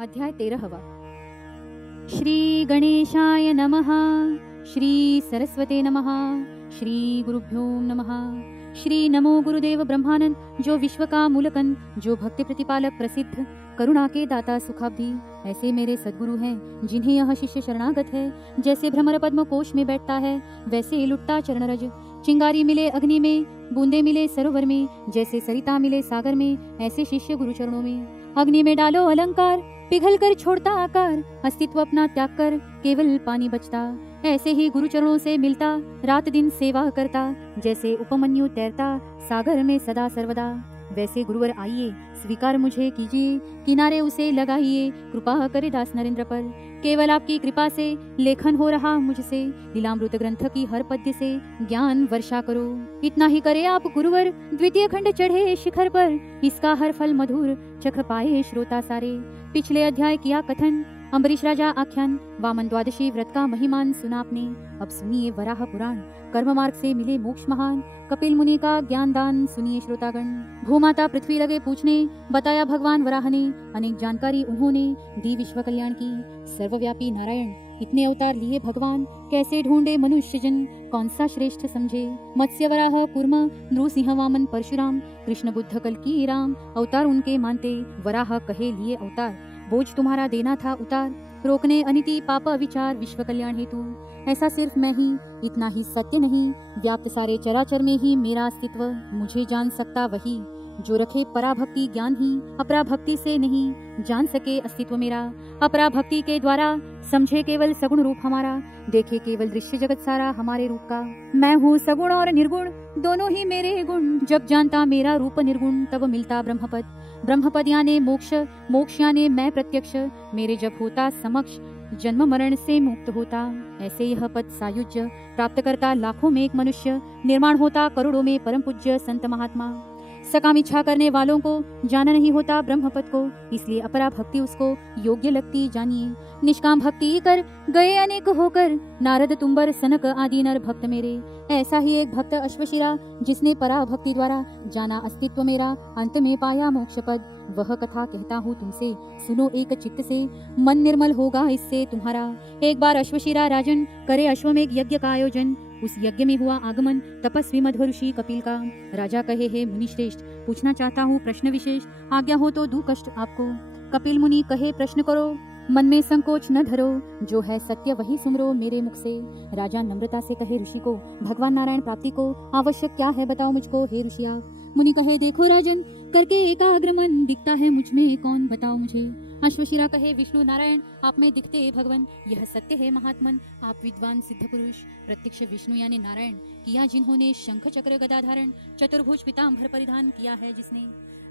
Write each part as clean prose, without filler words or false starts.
अध्याय 13। श्री गणेशाय नमः। श्री सरस्वते नमः। श्री गुरुभ्यो नमः। श्री नमो गुरुदेव ब्रह्मानंद, जो विश्व का मूलकन, जो भक्ति प्रतिपालक प्रसिद्ध, करुणा के दाता सुखाब्दी, ऐसे मेरे सद्गुरु हैं जिन्हें यह शिष्य शरणागत है। जैसे भ्रमर पद्म कोश में बैठता है, वैसे लुटता चरणरज। चिंगारी मिले अग्नि में, बूंदे मिले सरोवर में, जैसे सरिता मिले सागर में, ऐसे शिष्य गुरु चरणों में। अग्नि में डालो अलंकार, पिघल कर छोड़ता आकार, अस्तित्व अपना त्याग कर केवल पानी बचता। ऐसे ही गुरु चरणों से मिलता, रात दिन सेवा करता, जैसे उपमन्यु तैरता सागर में सदा सर्वदा। वैसे गुरुवर आइए, स्वीकार मुझे कीजिए, किनारे उसे लगाइए, कृपा करे दास नरेंद्र पर। केवल आपकी कृपा से लेखन हो रहा मुझसे, लीलामृत ग्रंथ की हर पद्य से ज्ञान वर्षा करो। इतना ही करे आप गुरुवर, द्वितीय खंड चढ़े शिखर पर, इसका हर फल मधुर चख पाए श्रोता सारे। पिछले अध्याय किया कथन, अम्बरीश राजा आख्यान, वामन द्वादशी व्रत का महिमान सुना आपने। अब सुनिए वराह पुराण, कर्म मार्ग से मिले मोक्ष महान, कपिल मुनि का ज्ञान दान सुनिए श्रोतागण। भूमाता पृथ्वी लगे पूछने, बताया भगवान वराह ने, अनेक जानकारी उन्होंने दी विश्व कल्याण की। सर्वव्यापी नारायण इतने अवतार लिए भगवान, कैसे ढूंढे मनुष्य जन, कौन सा श्रेष्ठ समझे। मत्स्य वराह कूर्मा, नृसिंह वामन परशुराम, कृष्ण बुद्ध कल्कि राम, अवतार उनके मानते। वराह कहे लिए अवतार, बोझ तुम्हारा देना था उतार, रोकने अनिति पाप विचार विश्व कल्याण हेतु। ऐसा सिर्फ मैं ही, इतना ही सत्य नहीं, व्याप्त सारे चराचर में ही मेरा अस्तित्व, मुझे जान सकता वही जो रखे पराभक्ति ज्ञान ही, अपराभक्ति से नहीं जान सके अस्तित्व मेरा। अपराभक्ति के द्वारा समझे केवल सगुण रूप हमारा, देखे केवल दृश्य जगत सारा हमारे रूप का। मैं हूँ सगुण और निर्गुण, दोनों ही मेरे गुण, जब जानता मेरा रूप निर्गुण, तब मिलता ब्रह्मपद। ब्रह्मपद याने मोक्ष, मोक्ष याने मैं प्रत्यक्ष, मेरे जब होता समक्ष, जन्म मरण से मुक्त होता। ऐसे यह पद सायुज्य प्राप्त करता लाखों में एक मनुष्य, निर्माण होता करोड़ों में परम पूज्य संत महात्मा। सकाम इच्छा करने वालों को जाना नहीं होता ब्रह्म पद को, इसलिए अपरा भक्ति उसको योग्य लगती जानिए। निष्काम भक्ति कर गए अनेक होकर, नारद तुम्बर सनक आदि नर भक्त मेरे। ऐसा ही एक भक्त अश्वशिरा, जिसने परा भक्ति द्वारा जाना अस्तित्व मेरा, अंत में पाया मोक्ष पद। वह कथा कहता हूँ तुमसे, सुनो एक चित्त से, मन निर्मल होगा इससे तुम्हारा। एक बार अश्वशिरा राजन करे अश्वमेघ यज्ञ का आयोजन, उस यज्ञ में हुआ आगमन तपस्वी मध्व ऋषि कपिल का। राजा कहे, हे मुनि श्रेष्ठ, पूछना चाहता हूँ प्रश्न विशेष, आज्ञा हो तो दूं कष्ट आपको। कपिल मुनि कहे, प्रश्न करो, मन में संकोच न धरो, जो है सत्य वही सुमरो मेरे मुख से। राजा नम्रता से कहे ऋषि को, भगवान नारायण प्राप्ति को आवश्यक क्या है बताओ मुझको हे ऋषिया। मुनि कहे, देखो राजन, करके एकाग्र मन, दिखता है मुझ में कौन बताओ मुझे। अश्वशिरा कहे, विष्णु नारायण आप में दिखते भगवान, यह सत्य है महात्मन। आप विद्वान सिद्ध पुरुष, प्रत्यक्ष विष्णु यानी नारायण, किया जिन्होंने शंख चक्र गदा धारण, चतुर्भुज पीताम्बर परिधान किया है जिसने।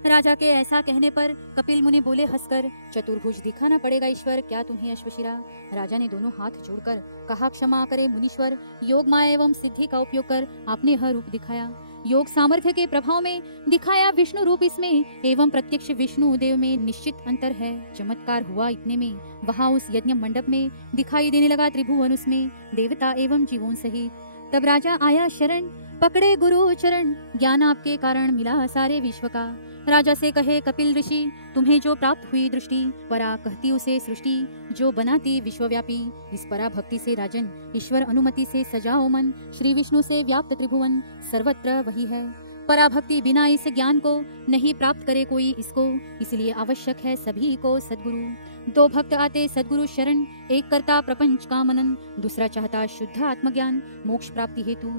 राजा के ऐसा कहने पर कपिल मुनि बोले हंसकर, चतुर्भुज दिखाना पड़ेगा ईश्वर क्या तुम्हें अश्वशिरा। राजा ने दोनों हाथ जोड़कर कहा, क्षमा करे मुनीश्वर, योग माया एवं सिद्धि का उपयोग कर आपने यह रूप दिखाया। योग सामर्थ्य के प्रभाव में दिखाया विष्णु रूप इसमें, एवं प्रत्यक्ष विष्णु देव में निश्चित अंतर है। चमत्कार हुआ इतने में, वहाँ उस यज्ञ मंडप में दिखाई देने लगा त्रिभुवन उसमें, देवता एवं जीवों सहित। तब राजा आया शरण, पकड़े गुरु चरण, ज्ञान आपके कारण मिला सारे विश्व का। राजा से कहे कपिल ऋषि, तुम्हें जो प्राप्त हुई दृष्टि, परा कहती उसे सृष्टि, जो बनाती विश्वव्यापी। इस परा भक्ति से राजन, ईश्वर अनुमति से सजाओ मन, श्री विष्णु से व्याप्त त्रिभुवन सर्वत्र वही है। परा भक्ति बिना इस ज्ञान को नहीं प्राप्त करे कोई इसको, इसलिए आवश्यक है सभी को सद्गुरु। दो भक्त आते सद्गुरु शरण, एक करता प्रपंच का मनन, दूसरा चाहता शुद्ध आत्मज्ञान मोक्ष प्राप्ति हेतु।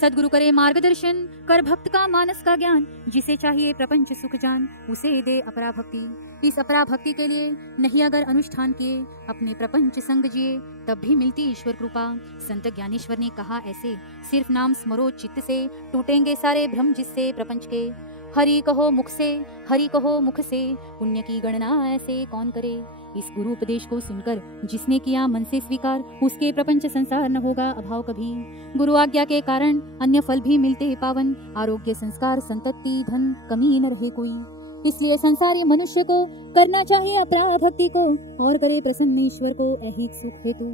सद्गुरु करे मार्गदर्शन, कर भक्त का मानस का ज्ञान, जिसे चाहिए प्रपंच सुख जान, उसे दे अपरा भक्ति। इस अपरा भक्ति के लिए नहीं अगर अनुष्ठान किए, अपने प्रपंच संग जिए, तब भी मिलती ईश्वर कृपा। संत ज्ञानेश्वर ने कहा ऐसे, सिर्फ नाम स्मरो चित्त से, टूटेंगे सारे भ्रम जिससे प्रपंच के। हरि कहो मुख से, हरि कहो मुख से, पुण्य की गणना ऐसे कौन करे। इस गुरु उपदेश को सुनकर जिसने किया मन से स्वीकार, उसके प्रपंच संसार न होगा अभाव कभी। गुरु आज्ञा के कारण अन्य फल भी मिलते पावन, आरोग्य संस्कार संतति धन कमी न रहे कोई। इसलिए संसारी मनुष्य को करना चाहिए अपरा भक्ति को, और करे प्रसन्न ईश्वर को ऐहिक सुख हेतु।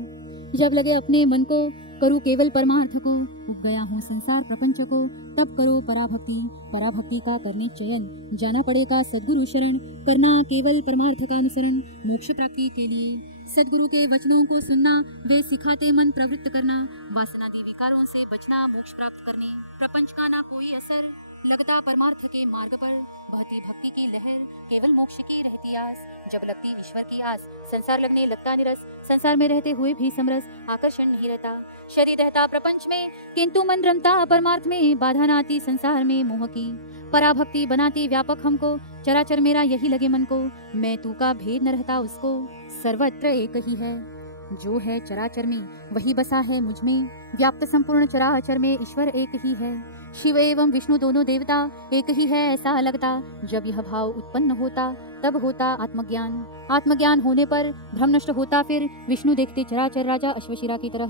जब लगे अपने मन को करूँ केवल परमार्थ को, उग गया हूँ संसार प्रपंच को, तब करो पराभक्ति। पराभक्ति का करने चयन, जाना पड़ेगा सद्गुरु शरण, करना केवल परमार्थ का अनुसरण, मोक्ष प्राप्ति के लिए। सद्गुरु के वचनों को सुनना, वे सिखाते मन प्रवृत्त करना, वासनादि विकारों से बचना, मोक्ष प्राप्त करने। प्रपंच का ना कोई असर, लगता परमार्थ के मार्ग पर, बहती भक्ति की लहर, केवल मोक्ष की रहती आस। जब लगती ईश्वर की आस, संसार लगने लगता निरस, संसार में रहते हुए भी समरस, आकर्षण नहीं रहता। शरीर रहता प्रपंच में, किंतु मन रमता परमार्थ में, बाधा न आती संसार में मोह की। पराभक्ति बनाती व्यापक हमको, चराचर मेरा यही लगे मन को, मैं तू का भेद न रहता उसको। सर्वत्र एक ही है, जो है चराचर में, वही बसा है मुझ में, व्याप्त संपूर्ण चराचर में ईश्वर एक ही है। शिव एवं विष्णु दोनों देवता एक ही है ऐसा लगता, जब यह भाव उत्पन्न होता तब होता आत्मज्ञान। आत्मज्ञान होने पर भ्रम नष्ट होता, फिर विष्णु देखते चराचर राजा अश्वशिरा की तरह।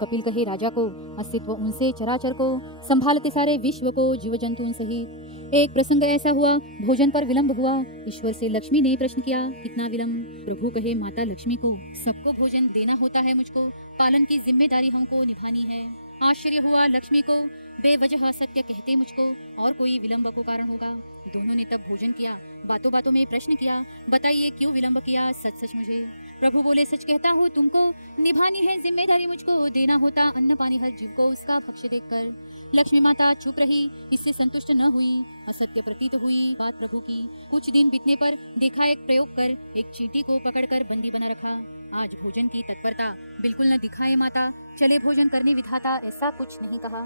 कपिल कहे राजा को, अस्तित्व उनसे चराचर को, संभालते सारे विश्व को जीव जंतु सहित। एक प्रसंग ऐसा हुआ, भोजन पर विलंब हुआ, ईश्वर से लक्ष्मी ने प्रश्न किया, कितना विलंब? प्रभु कहे, माता लक्ष्मी को सबको भोजन देना होता है, मुझको पालन की जिम्मेदारी हमको निभानी है। आश्चर्य हुआ लक्ष्मी को, बेवजह सत्य कहते मुझको, और कोई विलंब को कारण होगा? दोनों ने तब भोजन किया, बातों बातों में प्रश्न किया, बताइए क्यों विलंब किया, सच सच मुझे। प्रभु बोले, सच कहता हूँ तुमको, निभानी है जिम्मेदारी मुझको, देना होता अन्न पानी हर जीव को उसका भक्ष्य देखकर। लक्ष्मी माता चुप रही, इससे संतुष्ट न हुई, असत्य प्रतीत हुई बात प्रभु की। कुछ दिन बीतने पर देखा एक प्रयोग कर, एक चींटी को पकड़कर बंदी बना रखा। आज भोजन की तत्परता बिल्कुल न दिखाए माता, चले भोजन करने विधाता, ऐसा कुछ नहीं कहा।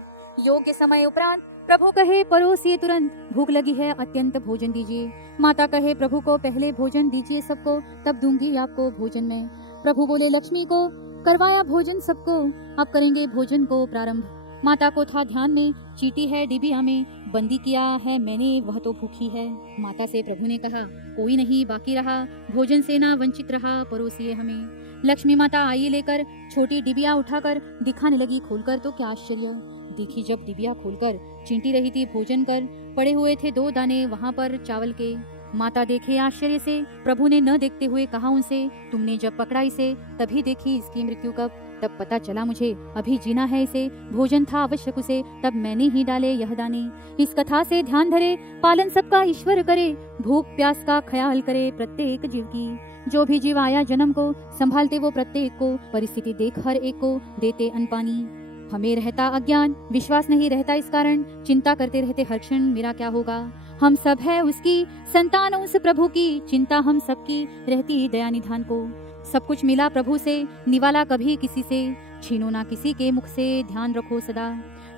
योग्य समय उपरांत प्रभु कहे, परोसिए तुरंत, भूख लगी है अत्यंत, भोजन दीजिए। माता कहे, प्रभु को पहले भोजन दीजिए सबको, तब दूंगी आपको भोजन में। प्रभु बोले लक्ष्मी को, करवाया भोजन सबको, अब करेंगे भोजन को प्रारंभ। माता को था ध्यान में, चींटी है डिबिया में, बंदी किया है मैंने, वह तो भूखी है। माता से प्रभु ने कहा, कोई नहीं बाकी रहा, भोजन से ना वंचित रहा, परोसिए हमें। लक्ष्मी माता आई लेकर, छोटी डिबिया उठाकर दिखाने लगी खोलकर, तो क्या आश्चर्य देखी जब डिबिया खोलकर, चींटी रही थी भोजन कर, पड़े हुए थे 2 दाने वहां पर चावल के। माता देखे आश्चर्य से, प्रभु ने न देखते हुए कहा उनसे, तुमने जब पकड़ा इसे तभी देखी इसकी मृत्यु कब? तब पता चला मुझे, अभी जीना है इसे, भोजन था आवश्यक उसे, तब मैंने ही डाले यह दाने। इस कथा से ध्यान धरे, पालन सबका ईश्वर करे, भूख प्यास का ख्याल करे प्रत्येक जीव की। जो भी जीव आया जन्म को, संभालते वो प्रत्येक को, परिस्थिति देख हर एक को देते अन्न पानी। हमें रहता अज्ञान, विश्वास नहीं रहता इस कारण, चिंता करते रहते हर क्षण मेरा क्या होगा। हम सब है उसकी संतान, उस प्रभु की चिंता हम सबकी रहती दया निधान को। सब कुछ मिला प्रभु से, निवाला कभी किसी से, छीनो ना किसी के मुख से, ध्यान रखो सदा।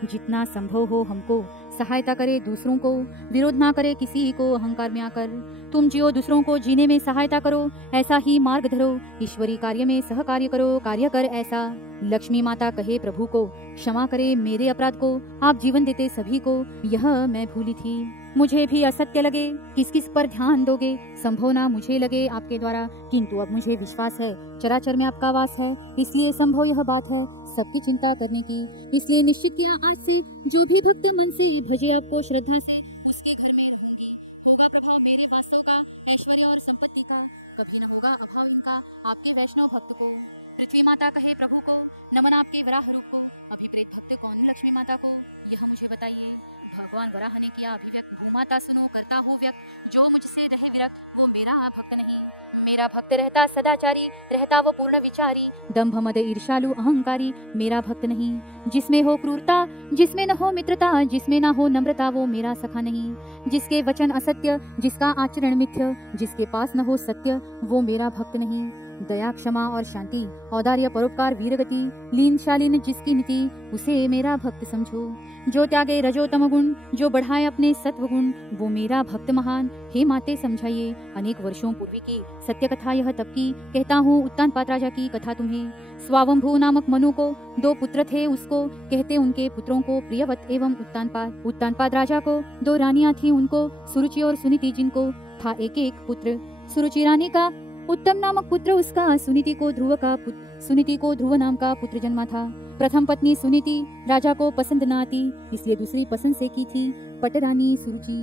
जितना संभव हो हमको सहायता करे दूसरों को, विरोध ना करे किसी को अहंकार में आकर। तुम जियो दूसरों को जीने में सहायता करो, ऐसा ही मार्ग धरो, ईश्वरी कार्य में सहकार्य करो, कार्य कर ऐसा। लक्ष्मी माता कहे प्रभु को, क्षमा करे मेरे अपराध को, आप जीवन देते सभी को, यह मैं भूली थी। मुझे भी असत्य लगे, किस किस पर ध्यान दोगे, संभव ना मुझे लगे आपके द्वारा, किंतु अब मुझे विश्वास है चराचर में आपका वास है, इसलिए संभव यह बात है सबकी चिंता करने की। इसलिए निश्चित किया आज से, जो भी भक्त मन से भजे आपको श्रद्धा से, उसके घर में रहूंगी। होगा प्रभाव मेरे वास्तव का, ऐश्वर्य और संपत्ति का, कभी न होगा अभाव इनका आपके वैष्णव भक्त को। पृथ्वी माता कहे प्रभु को, नमन आपके वराह रूप को, अभिप्रेत भक्त कौन लक्ष्मी माता को, यह मुझे बताइए। भगवान वराह ने किया अभिव्यक्त, भूमाता सुनो करता हूँ व्यक्त, जो मुझसे रहे विरक्त वो मेरा भक्त नहीं। मेरा भक्त रहता सदाचारी, रहता वो पूर्ण विचारी, दंभ मद ईर्ष्यालु अहंकारी मेरा भक्त नहीं। जिसमें हो क्रूरता, जिसमें न हो मित्रता, जिसमें न हो नम्रता, वो मेरा सखा नहीं। जिसके वचन असत्य, जिसका आचरण मिथ्य, जिसके पास न हो सत्य, वो मेरा भक्त नहीं। दया क्षमा और शांति, औदार्य परोपकार वीरगति, लीन शालीन जिसकी नीति, उसे मेरा भक्त समझो। जो त्यागे रजोतम गुण, जो बढ़ाए अपने सत्व गुण, वो मेरा भक्त महान। हे माते समझाइए, अनेक वर्षों पूर्वी की सत्य कथा यह तब की, कहता हूँ उत्तानपाद राजा की कथा तुम्हें। स्वावंभू नामक मनु को 2 पुत्र थे, उसको कहते उनके पुत्रों को प्रियवत एवं उत्तानपाद। उत्तानपाद राजा को 2 रानियां थी, उनको सुरुचि और सुनीति, जिनको था एक एक पुत्र। सुरुचि रानी का उत्तम नामक पुत्र उसका, सुनीति को ध्रुव नाम का पुत्र जन्मा था। प्रथम पत्नी सुनीति राजा को पसंद न आती, इसलिए दूसरी पसंद से की थी पटरानी सुरुचि।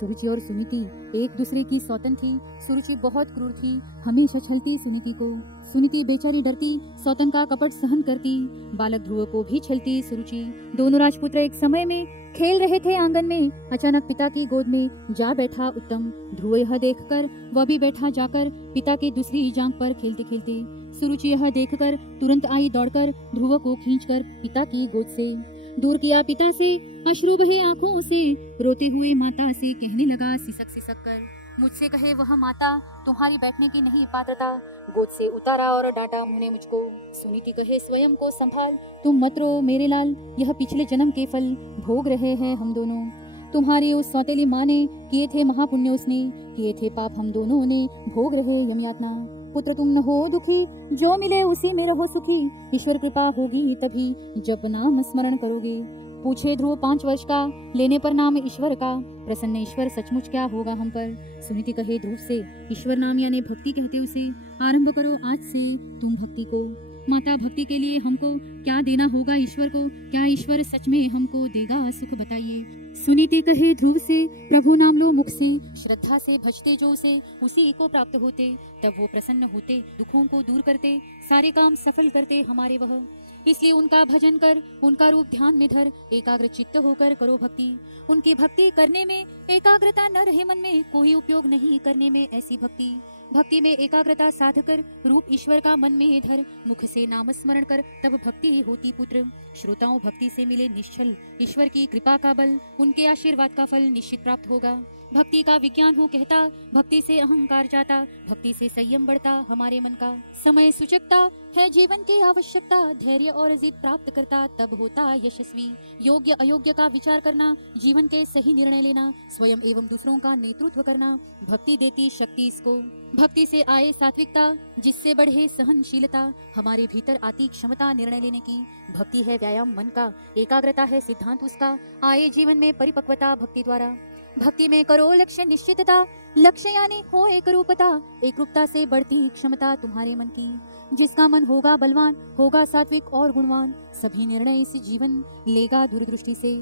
सुरुचि और सुनीति एक दूसरे की सौतन थी। सुरुचि बहुत क्रूर थी, हमेशा छलती सुनीति को। सुनीति बेचारी डरती, सौतन का कपट सहन करती। बालक ध्रुव को भी छलती सुरुचि। दोनों राजपुत्र एक समय में खेल रहे थे आंगन में। अचानक पिता की गोद में जा बैठा उत्तम। ध्रुव यह देखकर वह भी बैठा जाकर पिता के दूसरी जांघ पर खेलते खेलते। सुरुचि यह देखकर तुरंत आई दौड़कर ध्रुव को खींचकर पिता की गोद से दूर किया पिता से। अश्रु बहे आंखों से रोते हुए माता से कहने लगा सिसक सिसक कर, मुझसे कहे वह माता तुम्हारी बैठने की नहीं पात्रता। गोद से उतारा और डांटा उन्होंने मुझको। सुनीति कहे स्वयं को संभाल, तुम मत रो मेरे लाल, यह पिछले जन्म के फल भोग रहे हैं हम दोनों। तुम्हारी उस सौतेली माँ ने किए थे महापुण्य, उसने किए थे पाप हम दोनों ने भोग रहे यम यातना। पुत्र तुम न हो दुखी, जो मिले उसी में रहो सुखी। ईश्वर कृपा होगी तभी जब नाम स्मरण करोगे। पूछे ध्रुव 5 वर्ष का, लेने पर नाम ईश्वर का। प्रसन्न ईश्वर सचमुच क्या होगा हम पर। सुनीति कहे ध्रुव से, ईश्वर नाम यानी भक्ति कहते उसे। आरंभ करो आज से तुम भक्ति को। माता भक्ति के लिए हमको क्या देना होगा ईश्वर को, क्या ईश्वर सच में हमको देगा सुख बताइए। सुनीति कहे ध्रुव से, प्रभु नाम लो मुख से, श्रद्धा से भजते जो उसे उसी को प्राप्त होते। तब वो प्रसन्न होते, दुखों को दूर करते, सारे काम सफल करते हमारे वह। इसलिए उनका भजन कर, उनका रूप ध्यान में धर, एकाग्र चित्त होकर करो भक्ति। उनकी भक्ति करने में एकाग्रता न रहे मन में, कोई उपयोग नहीं करने में ऐसी भक्ति। भक्ति में एकाग्रता साध कर रूप ईश्वर का मन में धर, मुख से नाम स्मरण कर, तब भक्ति होती पुत्र। श्रोताओं भक्ति से मिले निश्चल, ईश्वर की कृपा का बल, उनके आशीर्वाद का फल निश्चित प्राप्त होगा। भक्ति का विज्ञान हो कहता, भक्ति से अहंकार जाता, भक्ति से संयम बढ़ता हमारे मन का। समय सूचकता है जीवन की आवश्यकता, धैर्य और जिद प्राप्त करता तब होता यशस्वी। योग्य अयोग्य का विचार करना, जीवन के सही निर्णय लेना, स्वयं एवं दूसरों का नेतृत्व करना, भक्ति देती शक्ति इसको। भक्ति से आए सात्विकता, जिससे बढ़े सहनशीलता, हमारे भीतर आती क्षमता निर्णय लेने की। भक्ति है व्यायाम मन का, एकाग्रता है सिद्धांत उसका, आए जीवन में परिपक्वता भक्ति द्वारा। भक्ति में करो लक्ष्य निश्चितता, लक्ष्य यानी हो एक रूपता, एक रूपता से बढ़ती क्षमता तुम्हारे मन की। जिसका मन होगा बलवान, होगा सात्विक और गुणवान, सभी निर्णय इस जीवन लेगा दूरदृष्टि से।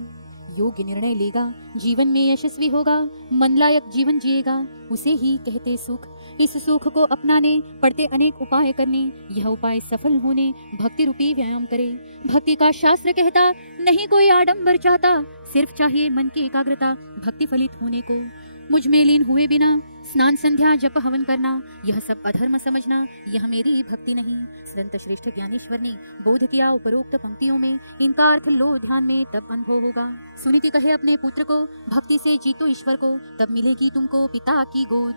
योग्य निर्णय लेगा, जीवन में यशस्वी होगा, मन लायक जीवन जिएगा, उसे ही कहते सुख। इस सुख को अपनाने पड़ते अनेक उपाय करने, यह उपाय सफल होने भक्ति रूपी व्यायाम करे। भक्ति का शास्त्र कहता, नहीं कोई आडंबर चाहता, सिर्फ चाहिए मन की एकाग्रता भक्ति फलित होने को। मुझ में लीन हुए बिना स्नान संध्या जप हवन करना, यह सब अधर्म समझना, यह मेरी भक्ति नहीं। संत श्रेष्ठ ज्ञानेश्वर ने बोध किया उपरोक्त पंक्तियों में, इनका अर्थ लो ध्यान में तब अनुभव होगा। सुनीति कहे अपने पुत्र को, भक्ति से जीतो ईश्वर को, तब मिलेगी तुमको पिता की गोद।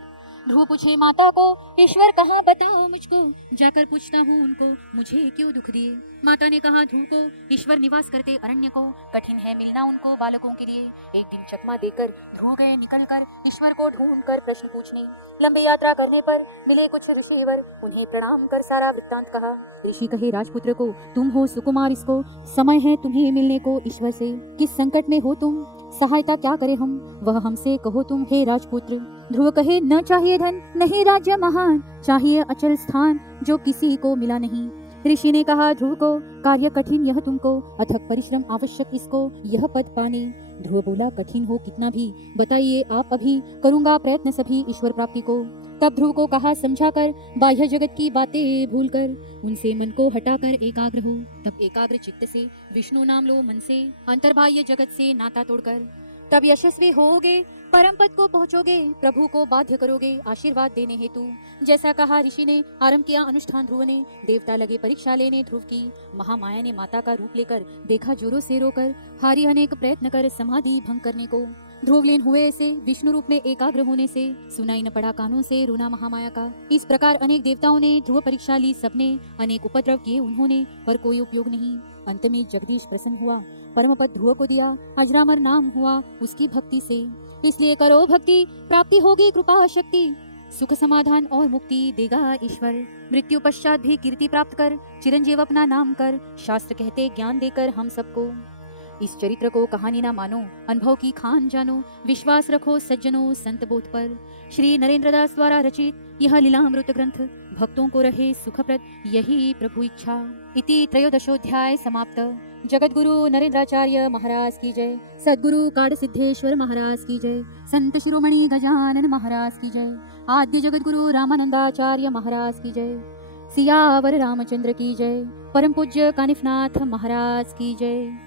ध्रुव पूछे माता को, ईश्वर कहाँ बताओ मुझको, जाकर पूछता हूँ उनको, मुझे क्यों दुख दिए। माता ने कहा ध्रुव को, ईश्वर निवास करते अरण्य को, कठिन है मिलना उनको बालकों के लिए। एक दिन चकमा देकर ध्रुव गए निकल कर ईश्वर को ढूंढ कर प्रश्न पूछने। लंबी यात्रा करने पर मिले कुछ ऋषिवर, उन्हें प्रणाम कर सारा वृत्तांत कहा। ऋषि कहे राजपुत्र को, तुम हो सुकुमार, इसको समय है तुम्हें मिलने को ईश्वर से। किस संकट में हो तुम, सहायता क्या करे हम, वह हमसे कहो तुम हे राजपुत्र। ध्रुव कहे, न चाहिए धन नहीं राज्य महान, चाहिए अचल स्थान जो किसी को मिला नहीं। ऋषि ने कहा ध्रुव को, कार्य कठिन यह तुमको, अथक परिश्रम आवश्यक इसको, यह पद पाने। ध्रुव बोला, कठिन हो कितना भी बताइए आप अभी, करूंगा प्रयत्न सभी ईश्वर प्राप्ति को। तब ध्रुव को कहा समझा कर, बाह्य जगत की बातें भूल कर, उनसे मन को हटाकर एकाग्र हो। तब एकाग्र चित्त से विष्णु नाम लो मन से, अंतर्बाह्य जगत से नाता तोड़कर। तब यशस्वी होगे, परम पद को पहुँचोगे, प्रभु को बाध्य करोगे आशीर्वाद देने हेतु। जैसा कहा ऋषि ने, आरंभ किया अनुष्ठान ध्रुव ने। देवता लगे परीक्षा लेने ध्रुव की, महामाया ने माता का रूप लेकर देखा जोरों से रोकर, हारी अनेक प्रयत्न कर समाधि भंग करने को। ध्रुवलीन हुए ऐसे विष्णु रूप में एकाग्र होने से, सुनाई न पड़ा कानों से रोना महामाया का। इस प्रकार अनेक देवताओं ने ध्रुव परीक्षा ली, सबने अनेक उपद्रव किए उन्होंने, पर कोई उपयोग नहीं। अंत में जगदीश प्रसन्न हुआ, परम पद ध्रुव को दिया, अजरामर नाम हुआ उसकी भक्ति से। इसलिए करो भक्ति, प्राप्ति होगी कृपा शक्ति, सुख समाधान और मुक्ति देगा ईश्वर। मृत्यु पश्चात भी कीर्ति प्राप्त कर, चिरंजीव अपना नाम कर, शास्त्र कहते ज्ञान देकर हम सबको। इस चरित्र को कहानी ना मानो, अनुभव की खान जानो, विश्वास रखो सज्जनों संत बोध पर। श्री नरेंद्र दास द्वारा रचित यह लीलामृत ग्रंथ भक्तों को रहे सुखप्रद, यही प्रभु इच्छा। इति त्रयोदशोऽध्याय समाप्त। जगतगुरु नरेंद्राचार्य महाराज की जय। सद्गुरु काड़ सिद्धेश्वर महाराज की जय। संत शिरोमणि गजानन महाराज की जय। आद्य जगतगुरु रामानंदाचार्य महाराज की जय। सियावर रामचंद्र की जय। परम पूज्य कानिफनाथ महाराज की जय।